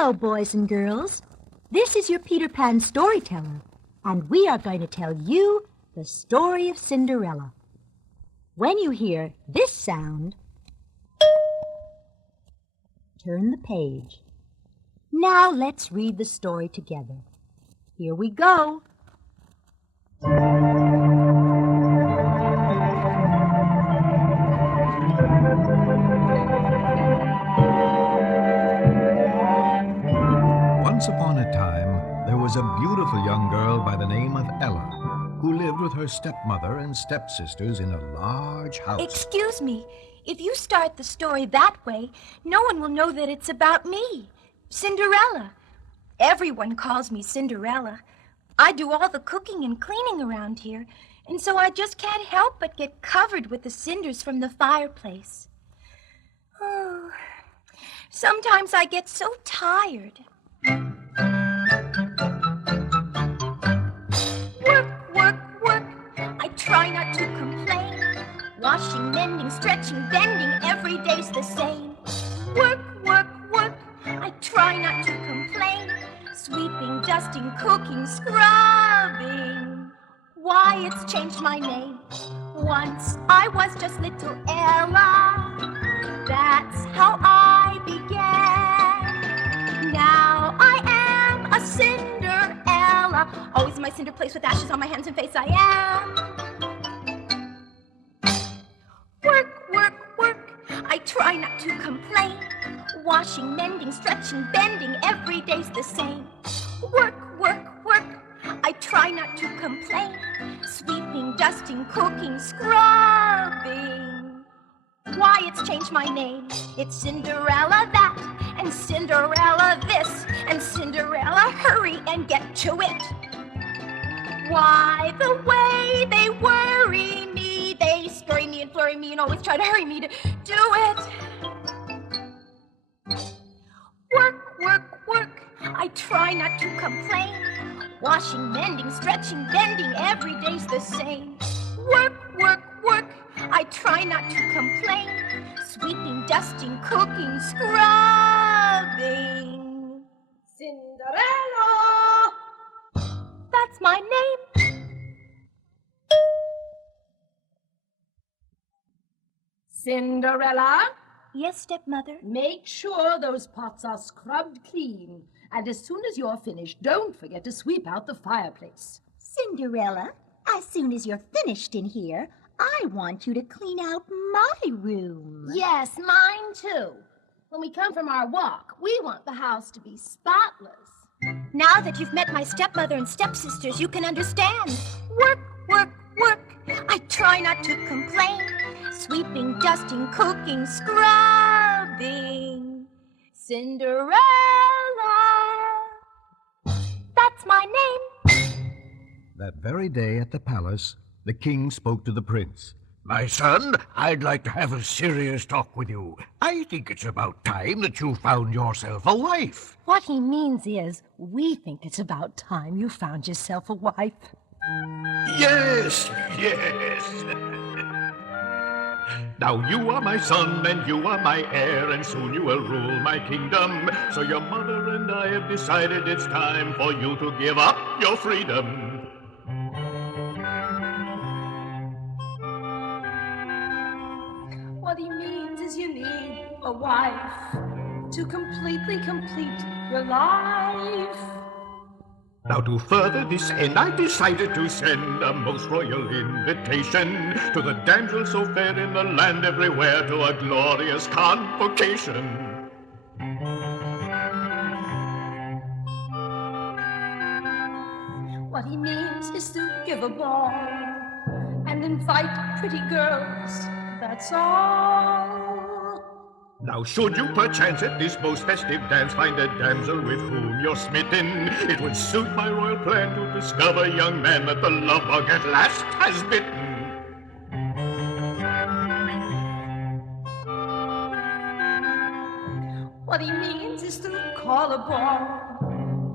Hello, boys and girls. This is your Peter Pan storyteller, and we are going to tell you the story of Cinderella. When you hear this sound, turn the page. Now let's read the story together. Here we go. Once upon a time, there was a beautiful young girl by the name of Ella, who lived with her stepmother and stepsisters in a large house. Excuse me, if you start the story that way, no one will know that it's about me, Cinderella. Everyone calls me Cinderella. I do all the cooking and cleaning around here, and so I just can't help but get covered with the cinders from the fireplace. Oh, sometimes I get so tired. Work. I try not to complain. Washing, mending, stretching, bending, every day's the same. Work. I try not to complain. Sweeping, dusting, cooking, scrubbing. Why, it's changed my name. Once I was just little Ella. That's how I began. Now I am a Cinderella. Always in my cinder place with ashes on my hands and face I am. Work. I try not to complain. Washing, mending, stretching, bending, every day's the same. Work. I try not to complain. Sweeping, dusting, cooking, scrubbing. Why, it's changed my name. It's Cinderella that, and Cinderella this, and Cinderella hurry and get to it. Why, the way they worry me, they scurry me and flurry me and always try to hurry me to do it. Work. I try not to complain. Washing, mending, stretching, bending, every day's the same. Work. I try not to complain. Sweeping, dusting, cooking, scrubbing. Cinderella! That's my name. Cinderella? Yes, stepmother? Make sure those pots are scrubbed clean. And as soon as you're finished, don't forget to sweep out the fireplace. Cinderella, as soon as you're finished in here, I want you to clean out my room. Yes, mine too. When we come from our walk, we want the house to be spotless. Now that you've met my stepmother and stepsisters, you can understand. Work. I try not to complain. Sweeping, dusting, cooking, scrubbing. Cinderella. That's my name. That very day at the palace, the king spoke to the prince. My son, I'd like to have a serious talk with you. I think it's about time that you found yourself a wife. What he means is, we think it's about time you found yourself a wife. Yes. Now you are my son and you are my heir, and soon you will rule my kingdom. So your mother and I have decided it's time for you to give up your freedom. What he means is you need a wife to completely complete your life. Now to further this end, I decided to send a most royal invitation to the damsels so fair in the land everywhere to a glorious convocation. What he means is to give a ball and invite pretty girls, that's all. Now should you perchance at this most festive dance find a damsel with whom you're smitten, it would suit my royal plan to discover, young man, that the love bug at last has bitten. What he means is to call a ball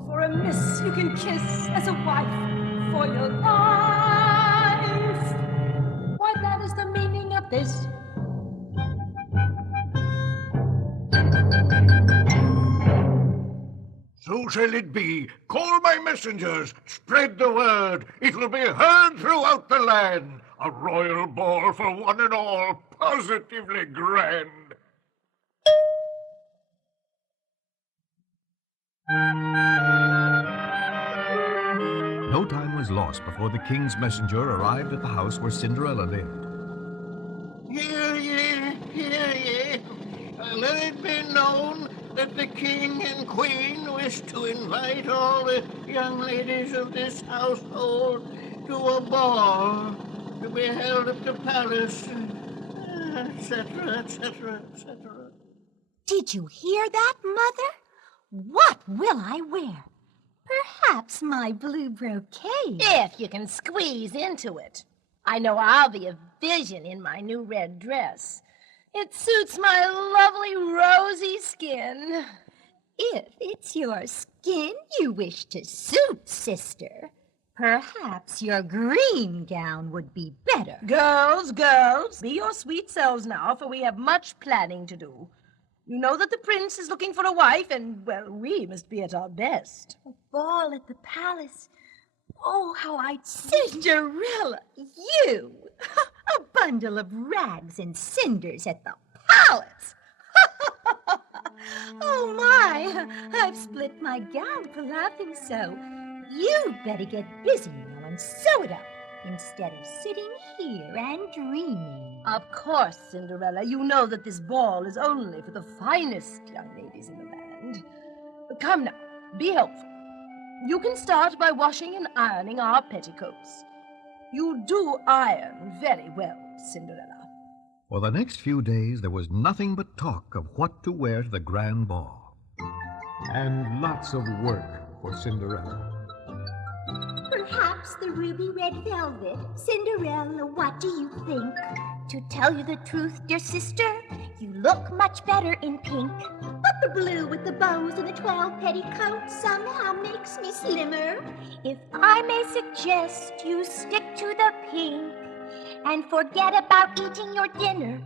for a miss you can kiss as a wife for your life. Why, that is the meaning of this. So shall it be. Call my messengers. Spread the word. It will be heard throughout the land. A royal ball for one and all. Positively grand. No time was lost before the king's messenger arrived at the house where Cinderella lived. Hear ye, hear ye. Let it be known that the king and queen wish to invite all the young ladies of this household to a ball to be held at the palace, etc., etc., etc. Did you hear that, Mother? What will I wear? Perhaps my blue brocade. If you can squeeze into it. I know I'll be a vision in my new red dress. It suits my lovely rosy skin. If it's your skin you wish to suit, sister, perhaps your green gown would be better. Girls, be your sweet selves now, for we have much planning to do. You know that the prince is looking for a wife, and, well, we must be at our best. A ball at the palace. Oh, how I'd Cinderella, you! A bundle of rags and cinders at the palace. Oh, my, I've split my gown for laughing so. You better get busy now and sew it up instead of sitting here and dreaming. Of course, Cinderella, you know that this ball is only for the finest young ladies in the land. Come now, be helpful. You can start by washing and ironing our petticoats. You do iron very well, Cinderella. For the next few days, there was nothing but talk of what to wear to the grand ball. And lots of work for Cinderella. Perhaps the ruby red velvet. Cinderella, what do you think? To tell you the truth, dear sister, you look much better in pink. But the blue with the bows and the 12 petticoats somehow makes me slimmer. If I may suggest, you stick to the pink and forget about eating your dinner.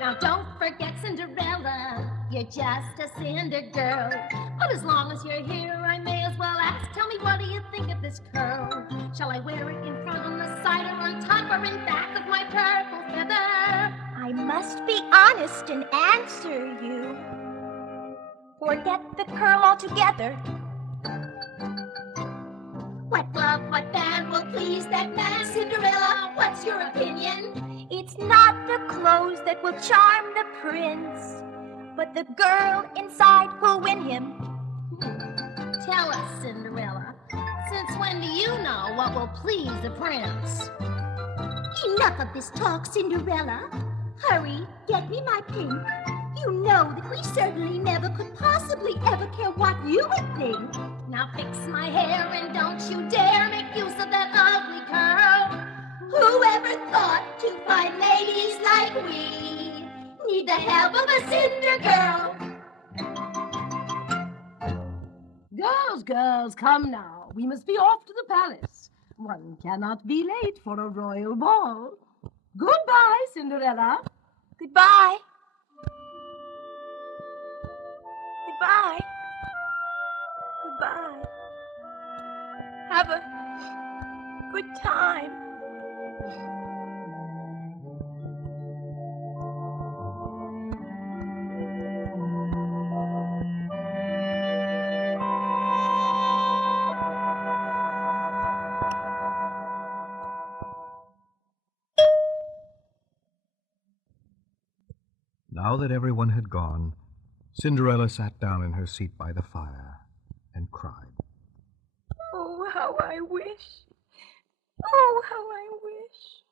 Now don't forget, Cinderella, you're just a cinder girl. But as long as you're here, I may as well ask, tell me, what do you think of this curl? Shall I wear it in front, on the side, or on top, or in back of my purple feather? I must be honest and answer you. Forget the curl altogether. What glove, what band will please that man? Cinderella, what's your opinion? It's not the clothes that will charm the prince, but the girl inside who'll win him. Tell us, Cinderella, since when do you know what will please the prince? Enough of this talk, Cinderella. Hurry, get me my pink. You know that we certainly never could possibly ever care what you would think. Now fix my hair and don't you dare make use of that ugly curl. Whoever thought to find ladies like we need the help of a cinder girl? Girls, come now. We must be off to the palace. One cannot be late for a royal ball. Goodbye, Cinderella. Goodbye. Goodbye. Goodbye. Have a good time. Now that everyone had gone, Cinderella sat down in her seat by the fire and cried. Oh, how I wish. Oh, how I wish.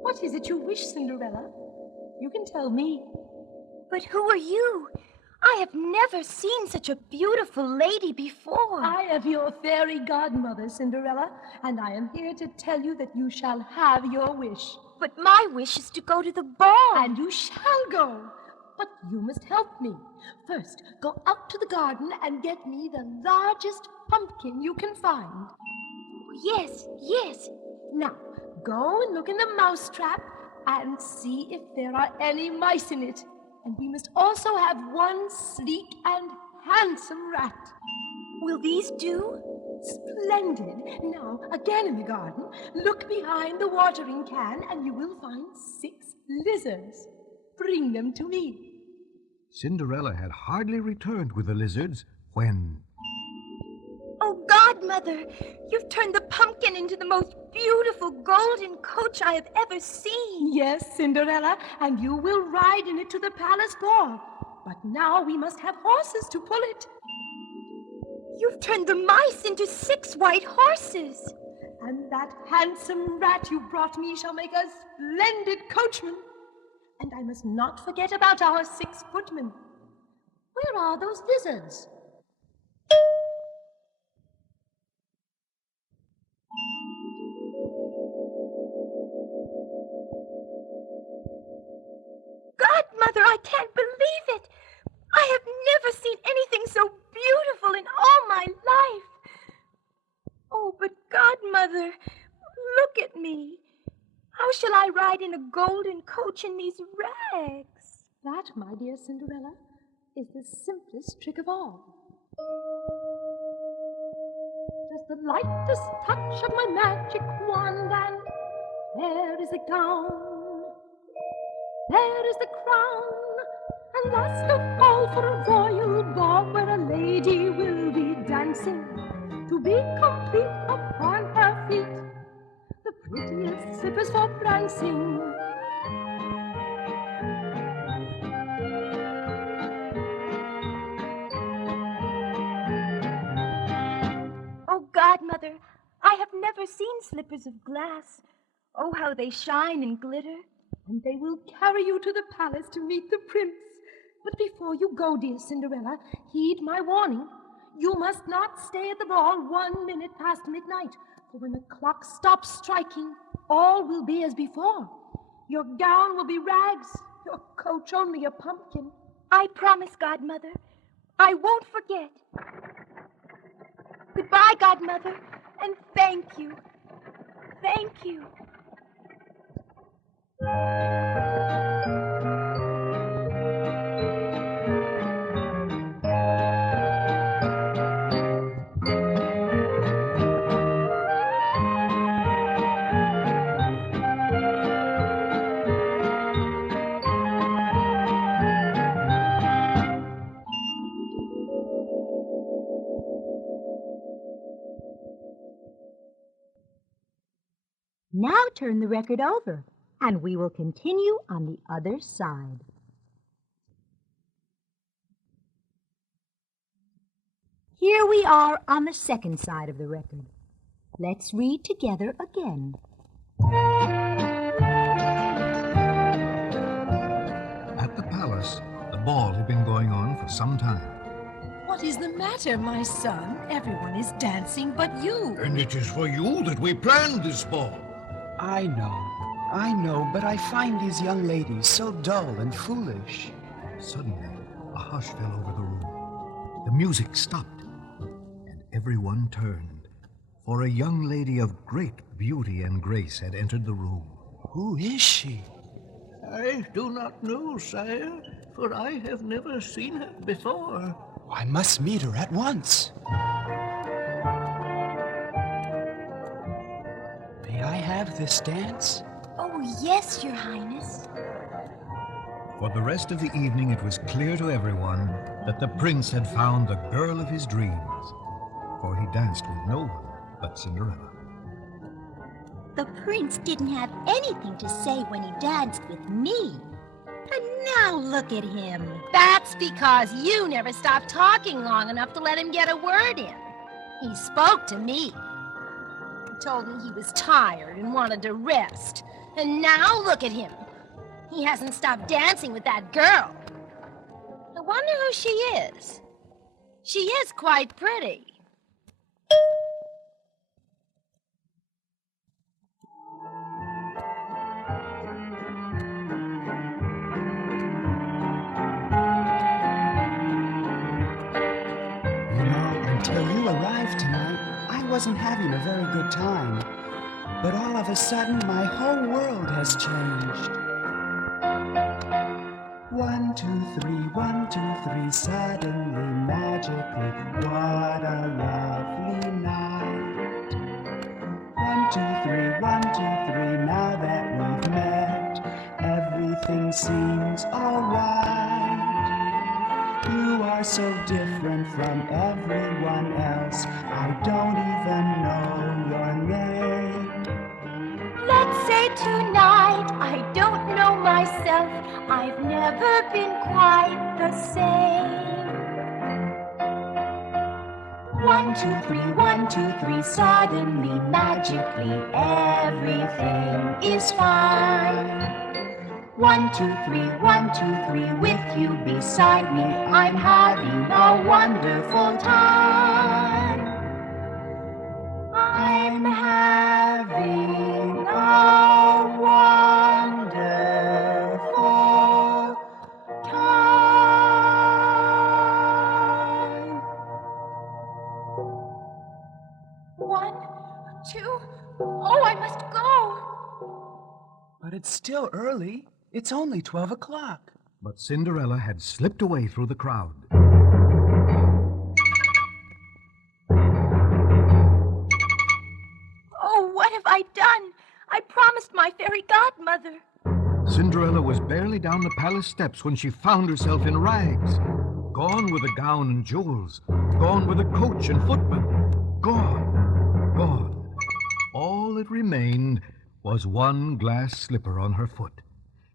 What is it you wish, Cinderella? You can tell me. But who are you? I have never seen such a beautiful lady before. I am your fairy godmother, Cinderella, and I am here to tell you that you shall have your wish. But my wish is to go to the ball. And you shall go. But you must help me. First, go out to the garden and get me the largest pumpkin you can find. Yes, yes. Now, Go and look in the mousetrap and see if there are any mice in it. And we must also have one sleek and handsome rat. Will these do? Splendid. Now, again in the garden, look behind the watering can and you will find 6 lizards. Bring them to me. Cinderella had hardly returned with the lizards when... Oh, Godmother, you've turned the pumpkin into the most beautiful golden coach I have ever seen. Yes, Cinderella, and you will ride in it to the palace ball. But now we must have horses to pull it. You've turned the mice into 6 white horses. And that handsome rat you brought me shall make a splendid coachman. And I must not forget about our 6 footmen. Where are those lizards? Godmother, I can't believe it. I have never seen anything so beautiful in all my life. Oh, but Godmother, look at me. How shall I ride in a golden coach in these rags? That, my dear Cinderella, is the simplest trick of all. Just the lightest touch of my magic wand, and there is the gown. There is the crown, and that's the fall for a royal ball where a lady will be dancing to be complete upon her feet. The prettiest slippers for prancing. Oh, Godmother, I have never seen slippers of glass. Oh, how they shine and glitter. And they will carry you to the palace to meet the prince. But before you go, dear Cinderella, heed my warning. You must not stay at the ball 1 minute past midnight, for when the clock stops striking, all will be as before. Your gown will be rags, your coach only a pumpkin. I promise, Godmother. I won't forget. Goodbye, Godmother, and thank you. Thank you. Now turn the record over, and we will continue on the other side. Here we are on the second side of the record. Let's read together again. At the palace, the ball had been going on for some time. What is the matter, my son? Everyone is dancing but you. And it is for you that we planned this ball. I know, but I find these young ladies so dull and foolish. Suddenly, a hush fell over the room. The music stopped, and everyone turned, for a young lady of great beauty and grace had entered the room. Who is she? I do not know, sire, for I have never seen her before. I must meet her at once. May I have this dance? Oh, yes, Your Highness. For the rest of the evening, it was clear to everyone that the prince had found the girl of his dreams, for he danced with no one but Cinderella. The prince didn't have anything to say when he danced with me. And now look at him. That's because you never stopped talking long enough to let him get a word in. He spoke to me. He told me he was tired and wanted to rest. And now look at him. He hasn't stopped dancing with that girl. I wonder who she is. She is quite pretty. Until you arrived tonight, I wasn't having a very good time. But all of a sudden, my whole world has changed. 1, 2, 3, 1, 2, 3, suddenly, magically, what a lovely night. 1, 2, 3, 1, 2, 3, now that we've met, everything seems alright. You are so different from everyone else, I don't even know your name. Let's say tonight, I don't know myself. I've never been quite the same. 1, 2, 3, 1, 2, 3, suddenly, magically, everything is fine. 1, 2, 3, 1, 2, 3, with you beside me, I'm having a wonderful time. I'm having a wonderful time. 1, 2, oh, I must go. But it's still early. It's only 12 o'clock. But Cinderella had slipped away through the crowd. Oh, what have I done? I promised my fairy godmother. Cinderella was barely down the palace steps when she found herself in rags. Gone were the gown and jewels. Gone were the coach and footman. Gone. Gone. All that remained was one glass slipper on her foot.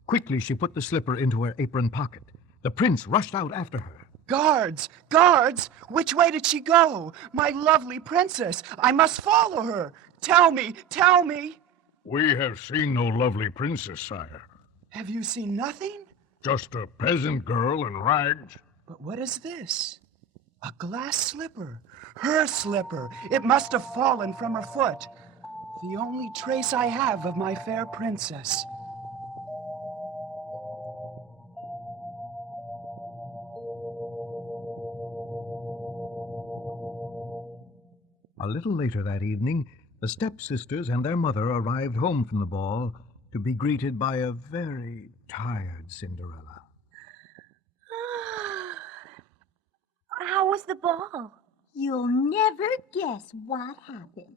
Quickly, she put the slipper into her apron pocket. The prince rushed out after her. Guards! Guards! Which way did she go? My lovely princess! I must follow her! Tell me! Tell me! We have seen no lovely princess, sire. Have you seen nothing? Just a peasant girl in rags. But what is this? A glass slipper. Her slipper. It must have fallen from her foot. The only trace I have of my fair princess. A little later that evening, the stepsisters and their mother arrived home from the ball to be greeted by a very tired Cinderella. How was the ball? You'll never guess what happened.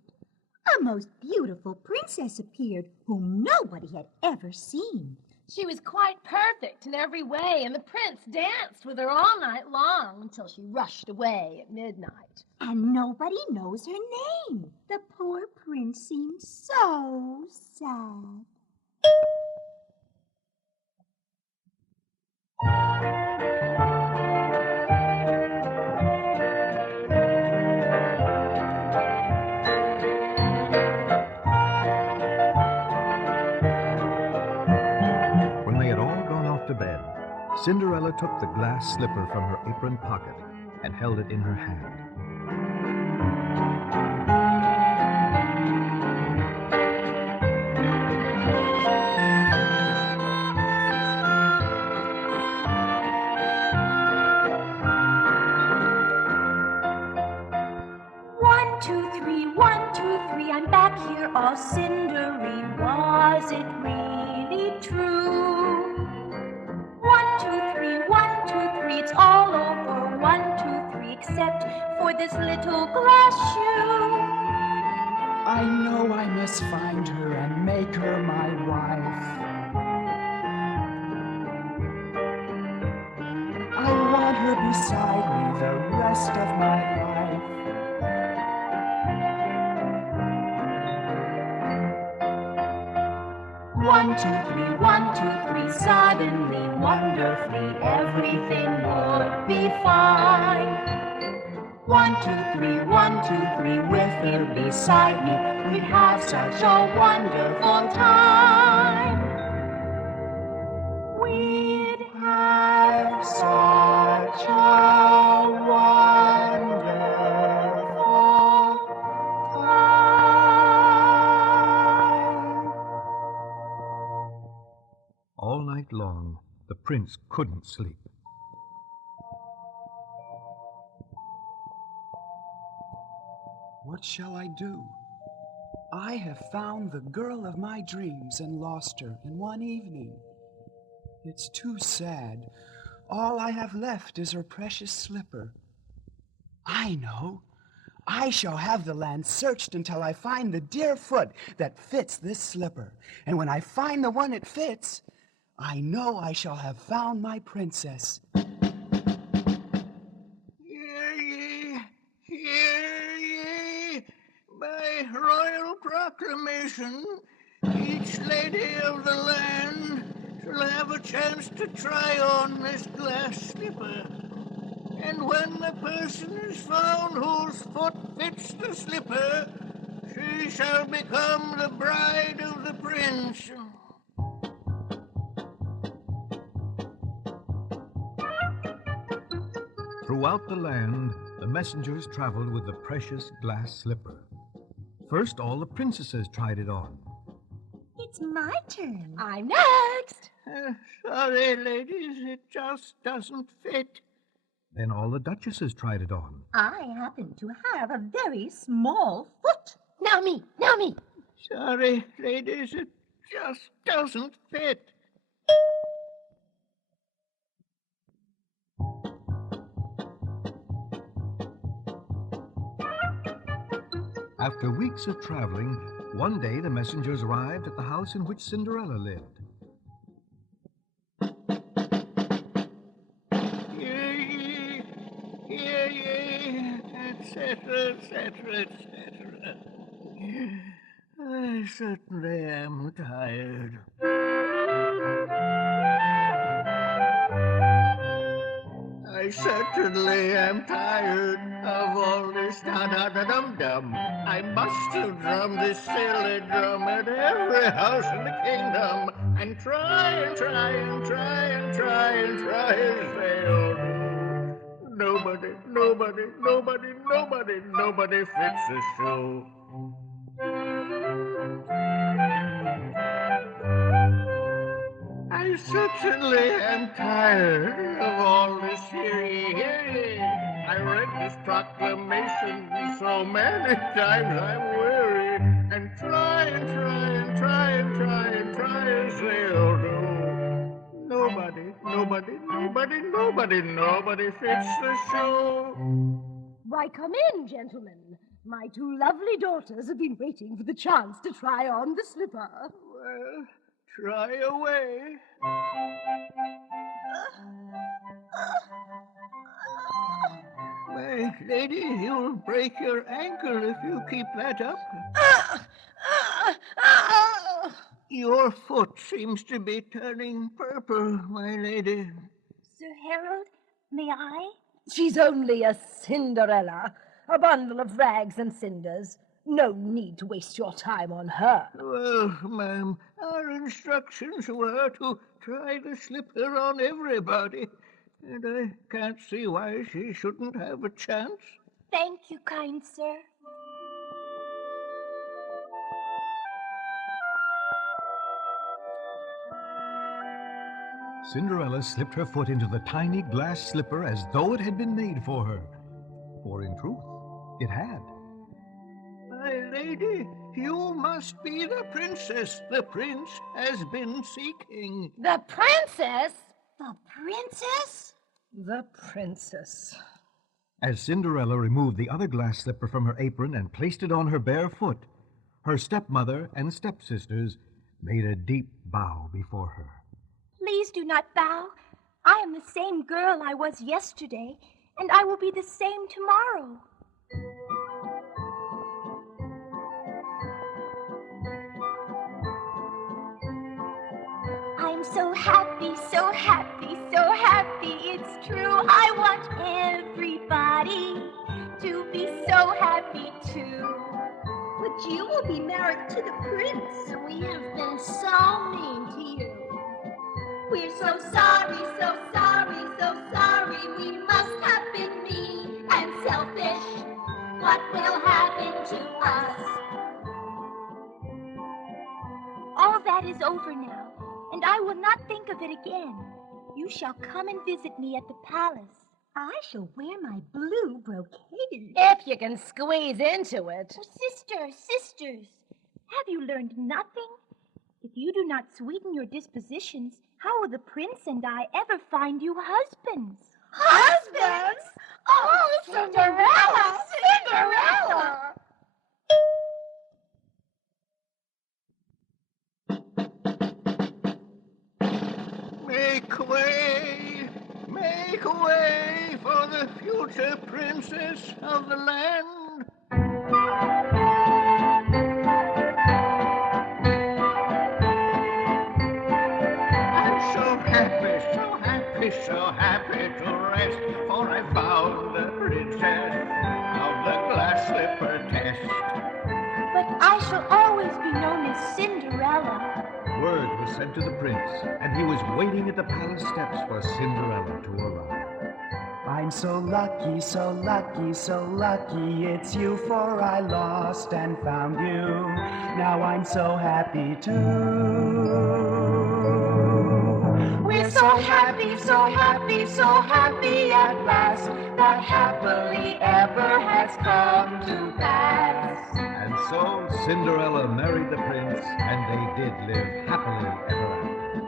A most beautiful princess appeared whom nobody had ever seen. She was quite perfect in every way, and the prince danced with her all night long until she rushed away at midnight. And nobody knows her name. The poor prince seemed so sad. When they had all gone off to bed, Cinderella took the glass slipper from her apron pocket and held it in her hand. One, two, three, 1, 2, 3, I'm back here all cindery. Was it really true? 1, 2, 3, 1, 2, 3, it's all over. 1, 2, 3, except for this little glass shoe. I know I must find her and make her my wife. I want her beside me the rest of my life. 1, 2, 3, 1, 2, 3, suddenly, wonderfully, everything would be fine. 1, 2, 3, 1, 2, 3, with her beside me, we'd have such a wonderful time. We'd have such a wonderful time. All night long, the prince couldn't sleep. What shall I do? I have found the girl of my dreams and lost her in one evening. It's too sad. All I have left is her precious slipper. I know. I shall have the land searched until I find the dear foot that fits this slipper. And when I find the one it fits, I know I shall have found my princess. Hear ye, hear ye, by royal proclamation, each lady of the land shall have a chance to try on this glass slipper. And when the person is found whose foot fits the slipper, she shall become the bride of the prince. Throughout the land, the messengers traveled with the precious glass slipper. First, all the princesses tried it on. It's my turn. I'm next. Sorry, ladies, it just doesn't fit. Then all the duchesses tried it on. I happen to have a very small foot. Now me, now me. Sorry, ladies, it just doesn't fit. After weeks of traveling, one day the messengers arrived at the house in which Cinderella lived. Hear ye, etc., etc., etc. I certainly am tired. I certainly am tired of all this da-da-da-dum-dum. I must have drummed this silly drum at every house in the kingdom, and try and try and try and try and try as they all do. Nobody fits the shoe. I certainly am tired of all this hear ye. I read this proclamation so many times I'm weary, and try and try and try and try and try as they all do. Nobody fits the shoe. Why, come in, gentlemen. My two lovely daughters have been waiting for the chance to try on the slipper. Well, try away. My lady, you'll break your ankle if you keep that up. Your foot seems to be turning purple, my lady. Sir Harold, may I? She's only a Cinderella, a bundle of rags and cinders. No need to waste your time on her. Well, ma'am, our instructions were to try the slipper on everybody, and I can't see why she shouldn't have a chance. Thank you, kind sir. Cinderella slipped her foot into the tiny glass slipper as though it had been made for her. For in truth, it had. My lady, you must be the princess the prince has been seeking. The princess? The princess? The princess. As Cinderella removed the other glass slipper from her apron and placed it on her bare foot, her stepmother and stepsisters made a deep bow before her. Please do not bow. I am the same girl I was yesterday, and I will be the same tomorrow. I'm so happy, so happy, so happy, it's true. I want everybody to be so happy too. But you will be married to the prince. We have been so mean to you. We're so sorry, so sorry, so sorry. We must have been mean and selfish. What will happen to us? All that is over now, and I will not think of it again. You shall come and visit me at the palace. I shall wear my blue brocade. If you can squeeze into it. Oh, sisters, Have you learned nothing? If you do not sweeten your dispositions, how will the prince and I ever find you husbands? Husbands? Oh, Cinderella! Cinderella! Make way for the future princess of the land. I'm so happy, so happy, so happy to rest, for I found the princess of the glass slipper test. But I shall always be known as Cinderella. Word was sent to the prince, and he was waiting at the palace steps for Cinderella to arrive. I'm so lucky, so lucky, so lucky, it's you, for I lost and found you. Now I'm so happy too. We're so happy, so happy, so happy at last, that happily ever has come to pass. And so Cinderella married the prince, and they did live happily ever after.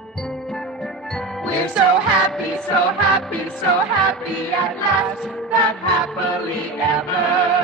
We're so happy, so happy, so happy at last, that happily ever